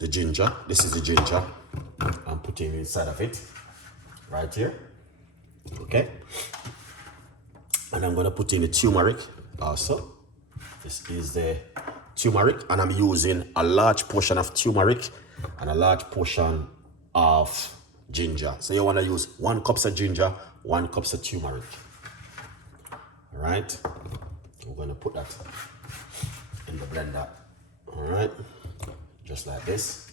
the ginger. This is the ginger. I'm putting inside of it, right here. Okay. And I'm gonna put in the turmeric also. This is the turmeric, and I'm using a large portion of turmeric and a large portion of ginger. So you wanna use 1 cup of ginger, 1 cup of turmeric. All right. We're gonna put that in the blender. All right. Just like this.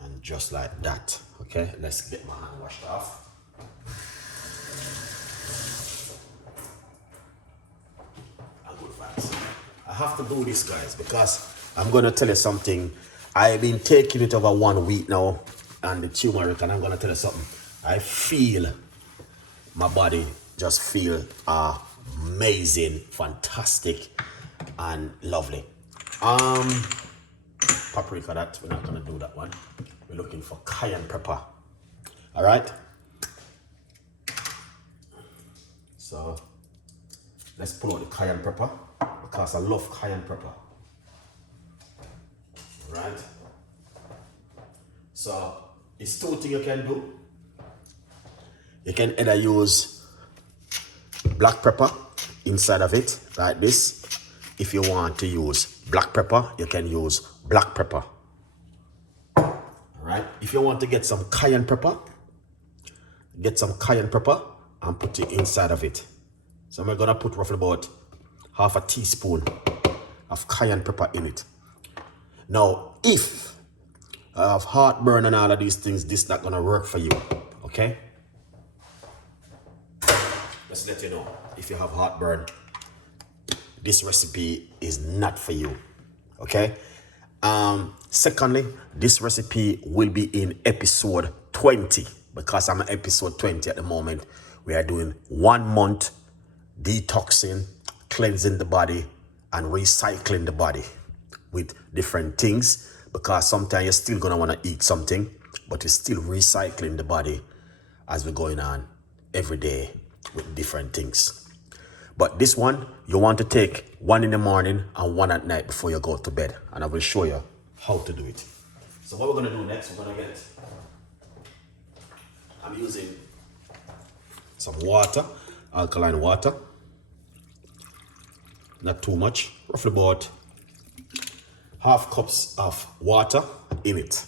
And just like that. Okay. Let's get my hand washed off. I have to do this, guys, because I'm gonna tell you something. I've been taking it over 1 week now, and the turmeric, and I'm gonna tell you something. I feel my body just feel amazing, fantastic, and lovely. Paprika, that we're not gonna do that one. We're looking for cayenne pepper. All right. So let's pull out the cayenne pepper because I love cayenne pepper. All right. So it's 2 things you can do. You can either use black pepper inside of it, like this. If you want to use black pepper, you can use black pepper. All right. If you want to get some cayenne pepper, and put it inside of it. So I'm gonna put roughly about half a teaspoon of cayenne pepper in it. Now, if I have heartburn and all of these things, this is not gonna work for you, okay? Let's let you know, if you have heartburn, this recipe is not for you, okay? Secondly, this recipe will be in episode 20, because I'm at episode 20 at the moment. We are doing 1 month detoxing, cleansing the body, and recycling the body with different things, because sometimes you're still gonna wanna eat something, but you're still recycling the body as we're going on every day with different things. But this one, you want to take 1 in the morning and 1 at night before you go to bed, and I will show you how to do it. So what we're gonna do next, we're gonna get, I'm using some water, alkaline water, not too much, roughly about half cups of water in it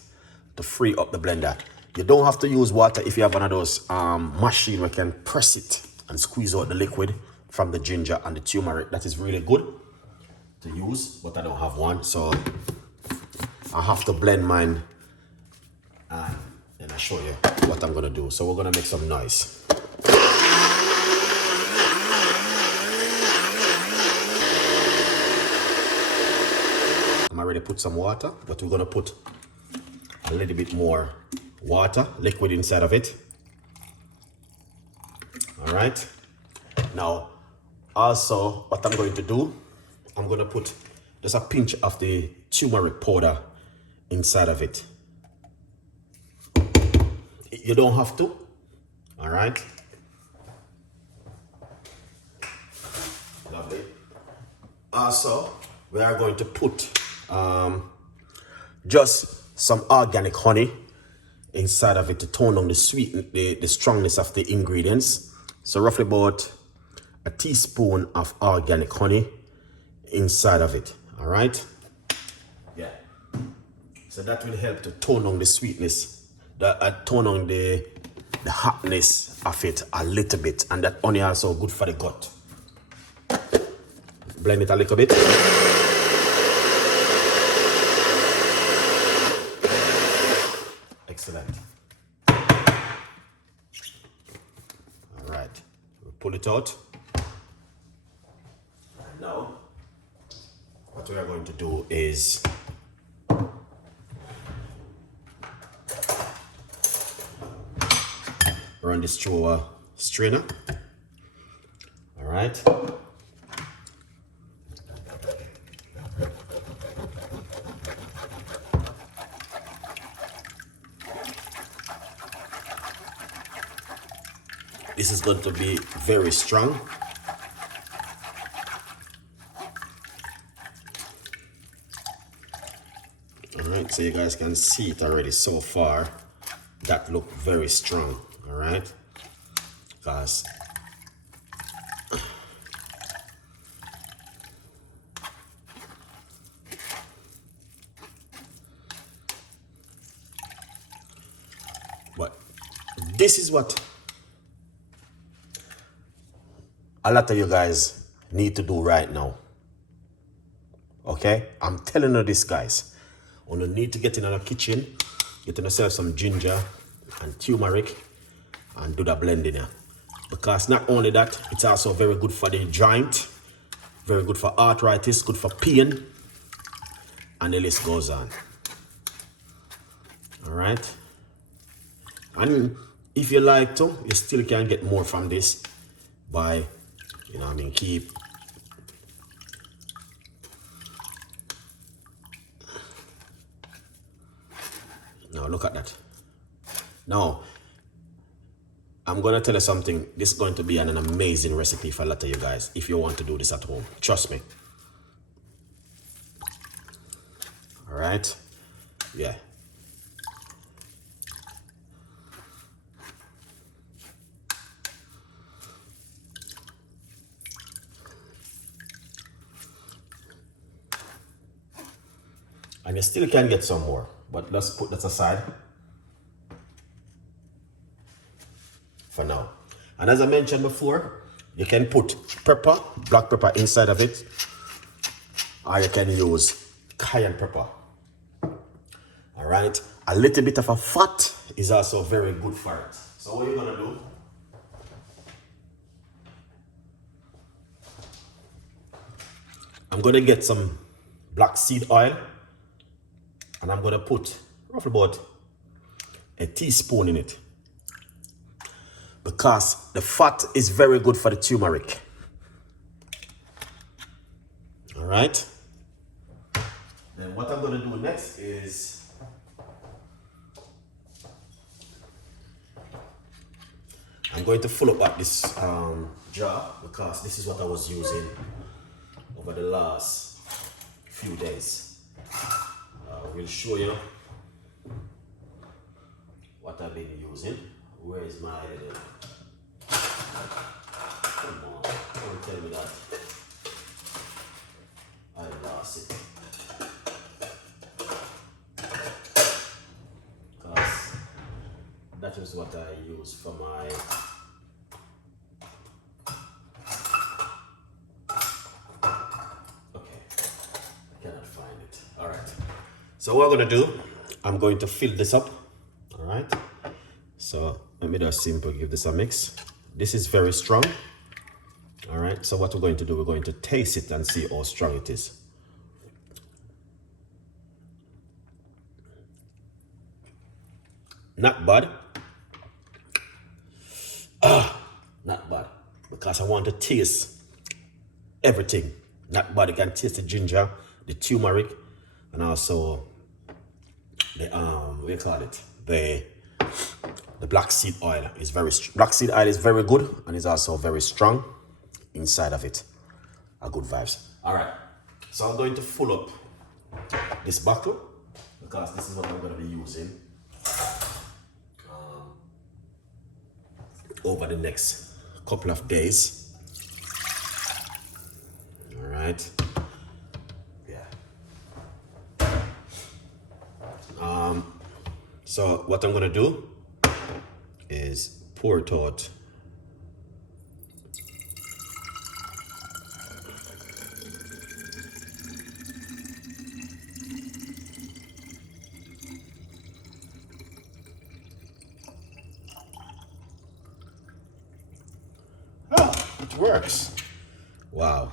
to free up the blender. You don't have to use water if you have one of those machine where you can press it and squeeze out the liquid from the ginger and the turmeric. That is really good to use, but I don't have one, so I have to blend mine, and then I'll show you what I'm gonna do. So we're gonna make some noise. I'm already put some water, but we're gonna put a little bit more water, liquid inside of it. All right. Now, also what I'm going to do, I'm gonna put just a pinch of the turmeric powder inside of it. You don't have to, all right? Lovely. Also, we are going to put just some organic honey inside of it to tone down the strongness of the ingredients. So roughly about a teaspoon of organic honey inside of it, all right? Yeah. So that will help to tone down the sweetness, tone down the hotness of it a little bit, and that honey also good for the gut. Blend it a little bit. Excellent. All right, we'll pull it out. And now, what we are going to do is run this through a strainer. All right. This is going to be very strong. All right. so you guys can see it already so far. That look very strong, all right? Because but this is what a lot of you guys need to do right now. Okay? I'm telling you this, guys. You need to get in the kitchen, get yourself some ginger and turmeric and do the blending here. Because not only that, it's also very good for the joint, very good for arthritis, good for pain, and the list goes on. All right? And if you like to, you still can get more from this by, you know what I mean, keep. Now look at that. Now, I'm going to tell you something. This is going to be an amazing recipe for a lot of you guys if you want to do this at home. Trust me. All right? Yeah. And you still can get some more, but let's put that aside for now. And as I mentioned before, you can put pepper, black pepper inside of it, or you can use cayenne pepper. All right, a little bit of a fat is also very good for it. So what you're gonna do, I'm gonna get some black seed oil, and I'm gonna put roughly about a teaspoon in it, because the fat is very good for the turmeric. All right. Then what I'm gonna do next is I'm going to fill up this jar, because this is what I was using over the last few days. We'll show you what I've been using. Where is my little... Come on, don't tell me that I lost it. Because that is what I use for my... Okay, I cannot find it. All right. So what I'm gonna do, I'm going to fill this up. All right. So let me just simply give this a mix. This is very strong. All right. So what we're going to do, we're going to taste it and see how strong it is. Not bad. Not bad. Because I want to taste everything. Not bad. You can taste the ginger, the turmeric, and also the what do you call it? The black seed oil is black seed oil is very good, and is also very strong inside of it. A good vibes. All right. So I'm going to fill up this bottle, because this is what I'm going to be using over the next couple of days. All right. So what I'm gonna do is pour it out. Oh, it works. Wow,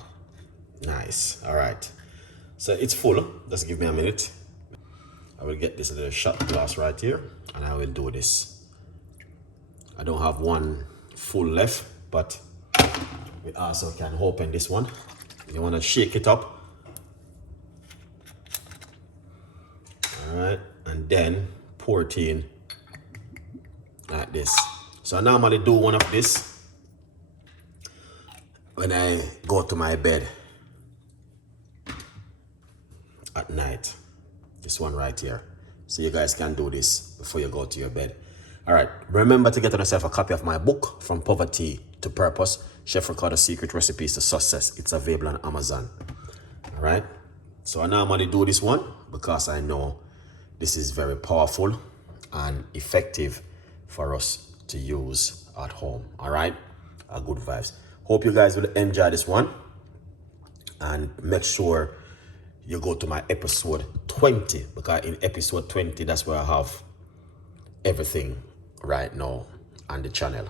nice. All right, so it's full. Just give me a minute. I will get this little shot glass right here, and I will do this. I don't have one full left, but we also can open this one. You want to shake it up. All right, and then pour it in like this. So I normally do one of this when I go to my bed at night. This one right here. So you guys can do this before you go to your bed. All right, remember to get yourself a copy of my book, From Poverty to Purpose, Chef Ricardo Secret Recipes to Success. It's available on Amazon. All right, so I normally do this one because I know this is very powerful and effective for us to use at home. All right, good vibes. Hope you guys will enjoy this one, and make sure you go to my episode 20, because in episode 20, that's where I have everything right now on the channel.